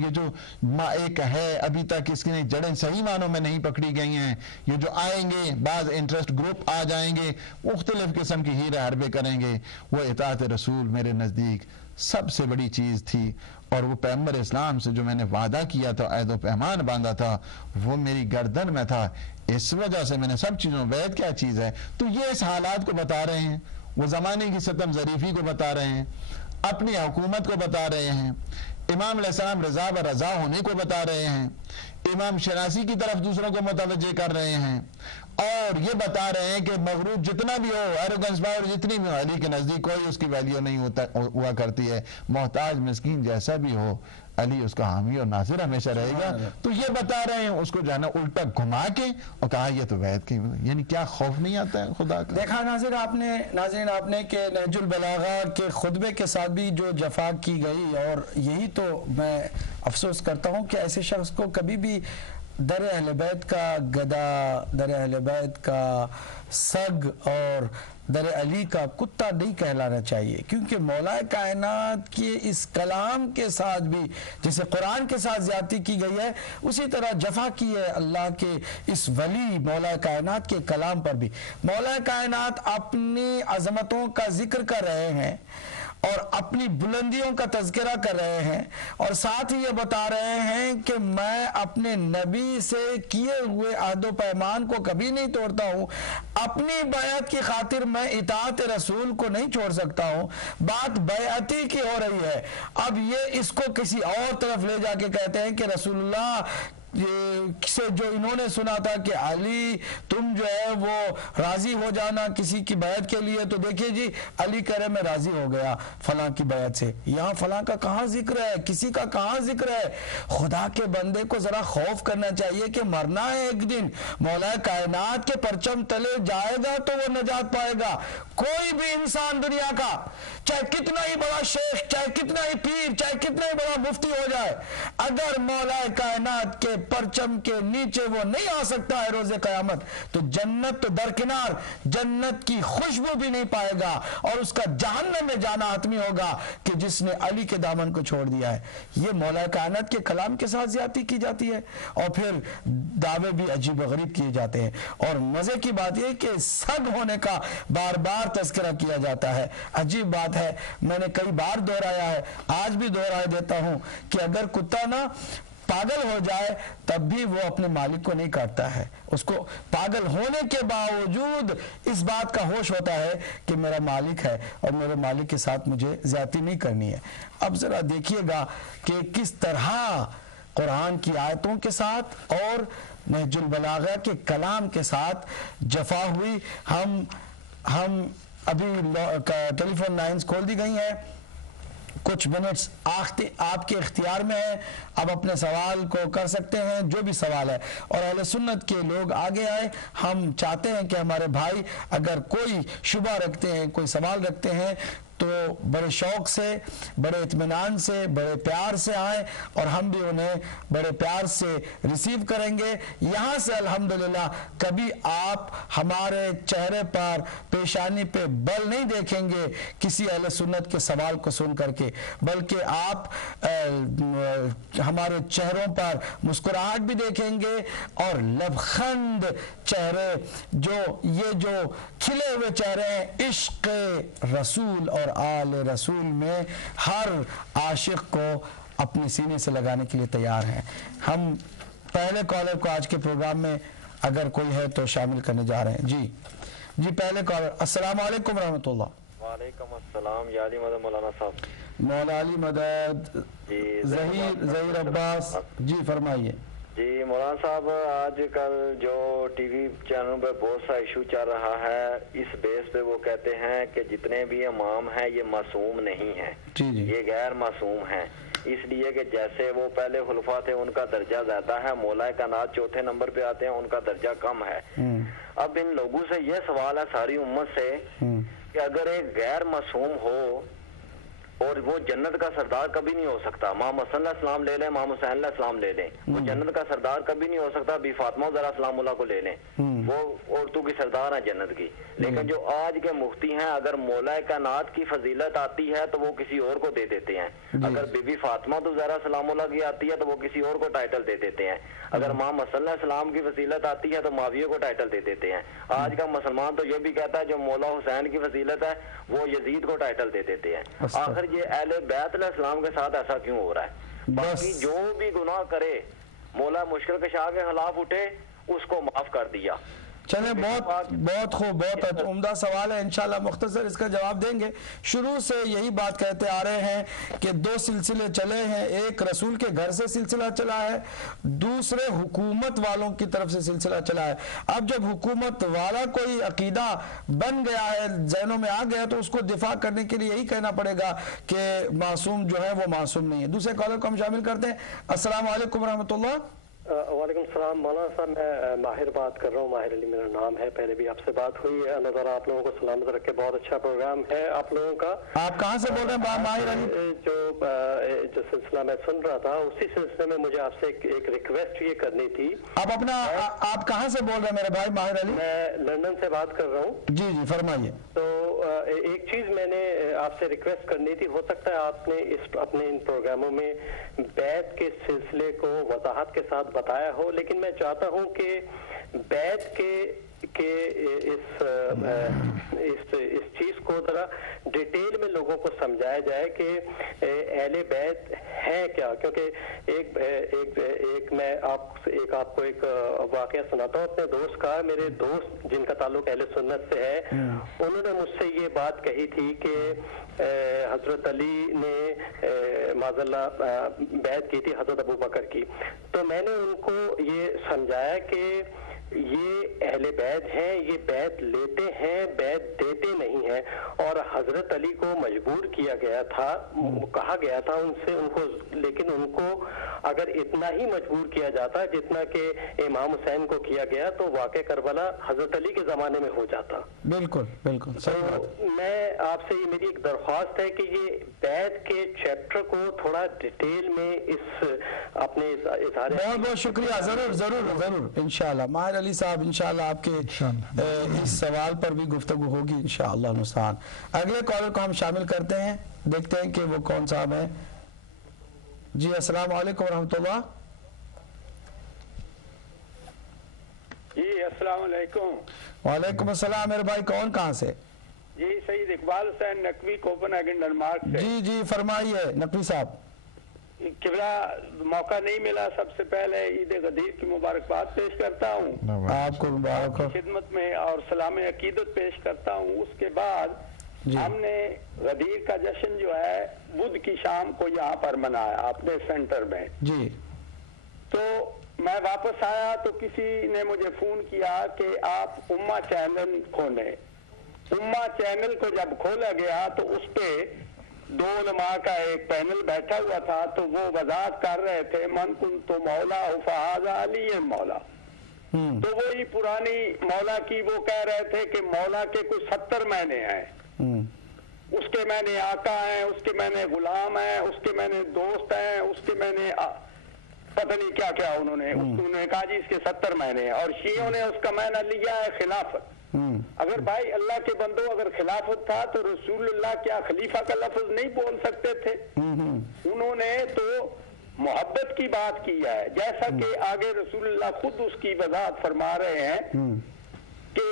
یہ جو ایک ہے ابھی تک اس کی جڑیں صحیح معنوں میں نہیں پکڑی گئی ہیں، یہ جو آئیں گے بعض انٹرسٹ گروپ آ جائیں گے مختلف قسم کی ہیرے حربے کریں گے، وہ اطاعت رسول میرے نزدیک سب سے بڑی چیز تھی، اور وہ پیغمبر اسلام سے جو میں نے وعدہ کیا تھا، عہد و پیمان باندھا تھا، وہ میری گردن میں تھا، اس وجہ سے میں نے سب چیزوں بیعت کیا چیز ہے۔ تو یہ اس حالات کو بتا رہے ہیں، وہ زمانے کی ستم ظریفی کو بتا رہے ہیں، اپنی حکومت کو بتا رہے ہیں، امام علیہ السلام رضا و رضا ہونے کو بتا رہے ہیں، امام شناسی کی طرف دوسروں کو متوجہ کر رہے ہیں، اور یہ بتا رہے ہیں کہ مغرور جتنا بھی ہو، ایروگنس پاور جتنی بھی ہو، علی کے نزدیک کوئی اس کی ویلیو نہیں ہوا کرتی ہے، محتاج مسکین جیسا بھی ہو علی اس کا حامی اور ناصر ہمیشہ رہے گا۔ تو یہ بتا رہے ہیں، اس کو جانا الٹا گھما کے اور کہا یہ تو وعد کی، یعنی کیا خوف نہیں آتا ہے خدا کا؟ دیکھا ناظرین آپ نے کہ نہج البلاغہ کے خطبے کے ساتھ بھی جو جفا کی گئی، اور یہی تو میں افسوس کرتا ہوں کہ ایسے شخص کو کبھی بھی در اہل بیت کا گدا، در اہل بیت کا سگ اور در علی کا کتا نہیں کہلانا چاہیے، کیونکہ مولا کائنات کے اس کلام کے ساتھ بھی جیسے قرآن کے ساتھ زیادتی کی گئی ہے، اسی طرح جفا کی ہے اللہ کے اس ولی مولا کائنات کے کلام پر بھی۔ مولا کائنات اپنی عظمتوں کا ذکر کر رہے ہیں اور اپنی بلندیوں کا تذکرہ کر رہے ہیں، اور ساتھ ہی یہ بتا رہے ہیں کہ میں اپنے نبی سے کیے ہوئے عہد و پیمان کو کبھی نہیں توڑتا ہوں، اپنی بیعت کی خاطر میں اطاعت رسول کو نہیں چھوڑ سکتا ہوں۔ بات بیعتی کی ہو رہی ہے، اب یہ اس کو کسی اور طرف لے جا کے کہتے ہیں کہ رسول اللہ سے جو انہوں نے سنا تھا کہ علی تم جو ہے وہ راضی ہو جانا کسی کی بیعت کے لیے، تو دیکھیے جی علی کہہ رہے میں راضی ہو گیا فلاں کی بیعت سے، یہاں فلاں کا کہاں ذکر ہے، کسی کا کہاں ذکر ہے؟ خدا کے بندے کو ذرا خوف کرنا چاہیے کہ مرنا ہے ایک دن، مولا کائنات کے پرچم تلے جائے گا تو وہ نجات پائے گا۔ کوئی بھی انسان دنیا کا چاہے کتنا ہی بڑا شیخ، چاہے کتنا ہی پیر، چاہے کتنا ہی بڑا مفتی ہو جائے، اگر مولا کائنات کے پرچم کے نیچے وہ نہیں آ سکتا ہے روز قیامت، تو جنت تو درکنار، جنت کی خوشبو بھی نہیں پائے گا، اور اس کا جہنم میں جانا حتمی ہوگا کہ جس نے علی کے دامن کو چھوڑ دیا ہے۔ یہ مولا کائنات کے کلام کے ساتھ زیادتی کی جاتی ہے، اور پھر دعوے بھی عجیب و غریب کیے جاتے ہیں، اور مزے کی بات یہ کہ سگ ہونے کا بار بار تذکرہ کیا جاتا ہے۔ عجیب بات ہے، میں نے کئی بار دہرایا ہے، آج بھی دہرائے دیتا ہوں کہ اگر کتا نا پاگل ہو جائے تب بھی وہ اپنے مالک کو نہیں کاٹتا ہے، اس کو پاگل ہونے کے باوجود اس بات کا ہوش ہوتا ہے کہ میرا مالک ہے اور میرے مالک کے ساتھ مجھے زیادتی نہیں کرنی ہے۔ اب ذرا دیکھیے گا کہ کس طرح قرآن کی آیتوں کے ساتھ اور نہج البلاغہ کے کلام کے ساتھ جفا ہوئی۔ ہم ابھی ٹیلی فون لائنز کھول دی گئی ہیں، کچھ منٹس آپ کے اختیار میں ہے، اب اپنے سوال کو کر سکتے ہیں جو بھی سوال ہے، اور اہل سنت کے لوگ آگے آئے۔ ہم چاہتے ہیں کہ ہمارے بھائی اگر کوئی شبہ رکھتے ہیں، کوئی سوال رکھتے ہیں، تو بڑے شوق سے، بڑے اطمینان سے، بڑے پیار سے آئیں، اور ہم بھی انہیں بڑے پیار سے ریسیو کریں گے۔ یہاں سے الحمدللہ کبھی آپ ہمارے چہرے پر، پیشانی پہ بل نہیں دیکھیں گے کسی اہل سنت کے سوال کو سن کر کے، بلکہ آپ ہمارے چہروں پر مسکراہٹ بھی دیکھیں گے، اور لبخند چہرے، یہ جو کھلے ہوئے چہرے ہیں، عشق رسول اور آل رسول میں ہر عاشق کو اپنے سینے سے لگانے کے لیے تیار ہیں۔ ہم پہلے کالر کو آج کے پروگرام میں اگر کوئی ہے تو شامل کرنے جا رہے ہیں۔ جی پہلے کالر، السلام علیکم ورحمۃ اللہ۔ وعلیکم السلام، یا علی مدد مولانا صاحب۔ مولا علی مدد، ظہیر عباس، جی فرمائیے۔ جی مولانا صاحب، آج کل جو ٹی وی چینلوں پہ بہت سا ایشو چل رہا ہے، اس بیس پہ وہ کہتے ہیں کہ جتنے بھی امام ہیں یہ معصوم نہیں ہیں، یہ غیر معصوم ہیں، اس لیے کہ جیسے وہ پہلے خلفاء تھے ان کا درجہ زیادہ ہے، مولا کائنات چوتھے نمبر پہ آتے ہیں ان کا درجہ کم ہے۔ اب ان لوگوں سے یہ سوال ہے، ساری امت سے، کہ اگر ایک غیر معصوم ہو اور وہ جنت کا سردار کبھی نہیں ہو سکتا. امام حسن علیہ السلام لے لیں, امام حسین علیہ السلام لے لیں, وہ جنت کا سردار کبھی نہیں ہو سکتا. بی فاطمہ ذرا السلام اللہ کو لے لیں, وہ عورتوں کی سردار ہیں جنت کی. لیکن جو آج کے مفتی ہیں, اگر مولا کائنات کی فضیلت آتی ہے تو وہ کسی اور کو دے دیتے ہیں. اگر بی بی فاطمہ تو ذرا السلام اللہ کی آتی ہے تو وہ کسی اور کو ٹائٹل دے دیتے ہیں. اگر امام حسن علیہ السلام کی فضیلت آتی ہے تو معاویہ کو ٹائٹل دے دیتے ہیں. آج کا مسلمان تو یہ بھی کہتا ہے جو مولا حسین کی فضیلت ہے وہ یزید کو ٹائٹل دے دیتے ہیں. آخر یہ اہل بیت علیہ السلام کے ساتھ ایسا کیوں ہو رہا ہے؟ باقی جو بھی گناہ کرے, مولا مشکل کشا کے خلاف اٹھے, اس کو معاف کر دیا. چلیں, بہت خوب, بہت عمدہ سوال ہے, انشاءاللہ مختصر اس کا جواب دیں گے. شروع سے یہی بات کہتے آ رہے ہیں کہ 2 سلسلے چلے ہیں, ایک رسول کے گھر سے سلسلہ چلا ہے, دوسرے حکومت والوں کی طرف سے سلسلہ چلا ہے. اب جب حکومت والا کوئی عقیدہ بن گیا ہے, ذہنوں میں آ گیا, تو اس کو دفاع کرنے کے لیے یہی کہنا پڑے گا کہ معصوم جو ہے وہ معصوم نہیں ہے. دوسرے کالر کو ہم شامل کرتے ہیں. السلام علیکم ورحمۃ اللہ. وعلیکم السلام. مولانا صاحب, میں ماہر بات کر رہا ہوں, ماہر علی میرا نام ہے. پہلے بھی آپ سے بات ہوئی ہے. اللہ تعالیٰ آپ لوگوں کو سلامت رکھے. بہت اچھا پروگرام ہے آپ لوگوں کا. آپ کہاں سے بول رہے ہیں ماہر علی؟ جو سلسلہ میں سن رہا تھا, اسی سلسلے میں مجھے آپ سے ایک ریکویسٹ یہ کرنی تھی. آپ کہاں سے بول رہے ہیں میرے بھائی ماہر علی؟ میں لندن سے بات کر رہا ہوں. جی جی فرمائیے. تو ایک چیز میں نے آپ سے ریکویسٹ کرنی تھی. ہو سکتا ہے آپ نے اپنے ان پروگراموں میں بیعت کے سلسلے کو وضاحت کے ساتھ بتایا ہو, لیکن میں چاہتا ہوں کہ بیعت کے اس چیز کو ذرا ڈیٹیل میں لوگوں کو سمجھایا جائے کہ اہل بیت ہے کیا. کیونکہ ایک میں آپ کو ایک واقعہ سناتا ہوں اپنے دوست کا. میرے دوست جن کا تعلق اہل سنت سے ہے, انہوں نے مجھ سے یہ بات کہی تھی کہ حضرت علی نے معاذ اللہ بیعت کی تھی حضرت ابو بکر کی. تو میں نے ان کو یہ سمجھایا کہ یہ اہل بیت ہیں, یہ بیعت لیتے ہیں, بیعت دیتے نہیں ہیں. اور حضرت علی کو مجبور کیا گیا تھا, کہا گیا تھا ان کو, لیکن ان کو اگر اتنا ہی مجبور کیا جاتا جتنا کہ امام حسین کو کیا گیا تو واقع کربلا حضرت علی کے زمانے میں ہو جاتا. بالکل بالکل صحیح بات. میں آپ سے یہ میری ایک درخواست ہے کہ یہ بیعت کے چیپٹر کو تھوڑا ڈیٹیل میں اپنے اظہار. بہت بہت شکریہ. ضرور ضرور ضرور انشاءاللہ. ماہر علی صاحب انشاءاللہ آپ کے اس سوال پر بھی گفتگو ہوگی انشاءاللہ المستعان. اگلے کالر کو ہم شامل کرتے ہیں, دیکھتے ہیں کہ وہ کون صاحب ہیں. جی السلام علیکم ورحمۃ اللہ. جی السلام علیکم. وعلیکم السلام. میرے بھائی کون کہاں سے؟ جی سید اقبال حسین نقوی کوپن ہیگن ڈنمارک سے. جی جی فرمائیے نقوی صاحب. قبلہ موقع نہیں ملا, سب سے پہلے عید غدیر کی مبارکباد پیش کرتا ہوں آپ کو مبارک ہو. خدمت میں اور سلام عقیدت پیش کرتا ہوں. اس کے بعد ہم نے غدیر کا جشن جو ہے بدھ کی شام کو یہاں پر منایا اپنے سینٹر میں. جی تو میں واپس آیا تو کسی نے مجھے فون کیا کہ آپ امہ چینل کھولیں. امہ چینل کو جب کھولا گیا تو اس پہ 2 علماء کا ایک پینل بیٹھا ہوا تھا, تو وہ وضاحت کر رہے تھے من کنت مولا فہذا علی مولا. تو وہی پرانی مولا کی وہ کہہ رہے تھے کہ مولا کے کچھ 70 معنی ہیں. اس کے معنی آقا ہیں, اس کے معنی غلام ہیں, اس کے معنی دوست ہیں, اس کے معنی پتہ نہیں کیا کیا انہوں نے کہا جی اس کے 70 معنی ہیں. اور شیعوں نے اس کا معنی لیا ہے خلافت. اگر بھائی اللہ کے بندو اگر خلافت تھا تو رسول اللہ کیا خلیفہ کا لفظ نہیں بول سکتے تھے؟ انہوں نے تو محبت کی بات کی ہے, جیسا کہ آگے رسول اللہ خود اس کی وضاحت فرما رہے ہیں کہ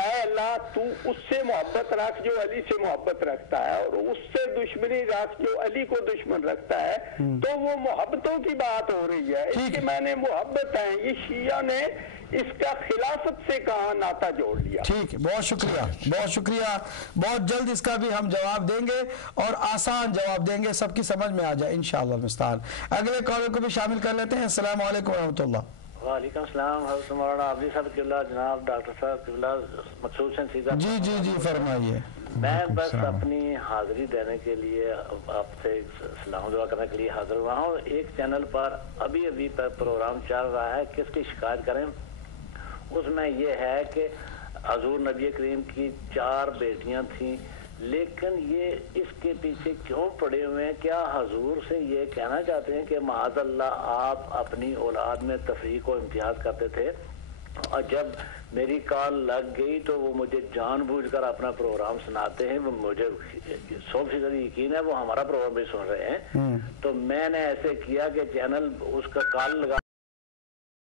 اے اللہ تو اس سے محبت رکھ جو علی سے محبت رکھتا ہے, اور اس سے دشمنی رکھ جو علی کو دشمن رکھتا ہے. تو وہ محبتوں کی بات ہو رہی ہے. اس کے میں نے محبت ہیں, یہ شیعہ نے اس کا خلافت سے کہاں ناتا جوڑ لیا. ٹھیک ہے, بہت شکریہ بہت شکریہ. بہت جلد اس کا بھی ہم جواب دیں گے اور آسان جواب دیں گے, سب کی سمجھ میں آ جائے انشاءاللہ مستعان. اگلے کالر کو بھی شامل کر لیتے ہیں. السلام علیکم ورحمۃ اللہ. وعلیکم السلام. حضرت مولانا عابدی صاحب قبلہ, جناب ڈاکٹر صاحب قبلہ, مقصود حسین سیدھا. جی جی جی فرمائیے. میں بس اپنی حاضری دینے کے لیے آپ سے سلام دعا کرنے کے لیے حاضر ہوا ہوں. ایک چینل پر ابھی پروگرام چل رہا ہے کس کی شکایت کریں. اس میں یہ ہے کہ حضور نبی کریم کی 4 بیٹیاں تھیں لیکن یہ اس کے پیچھے کیوں پڑے ہوئے ہیں؟ کیا حضور سے یہ کہنا چاہتے ہیں کہ معاذ اللہ آپ اپنی اولاد میں تفریق و امتیاز کرتے تھے، اور جب میری کال لگ گئی تو وہ مجھے جان بوجھ کر اپنا پروگرام سناتے ہیں، وہ مجھے 100% یقین ہے وہ ہمارا پروگرام بھی سن رہے ہیں، تو میں نے ایسے کیا کہ چینل اس کا کال لگا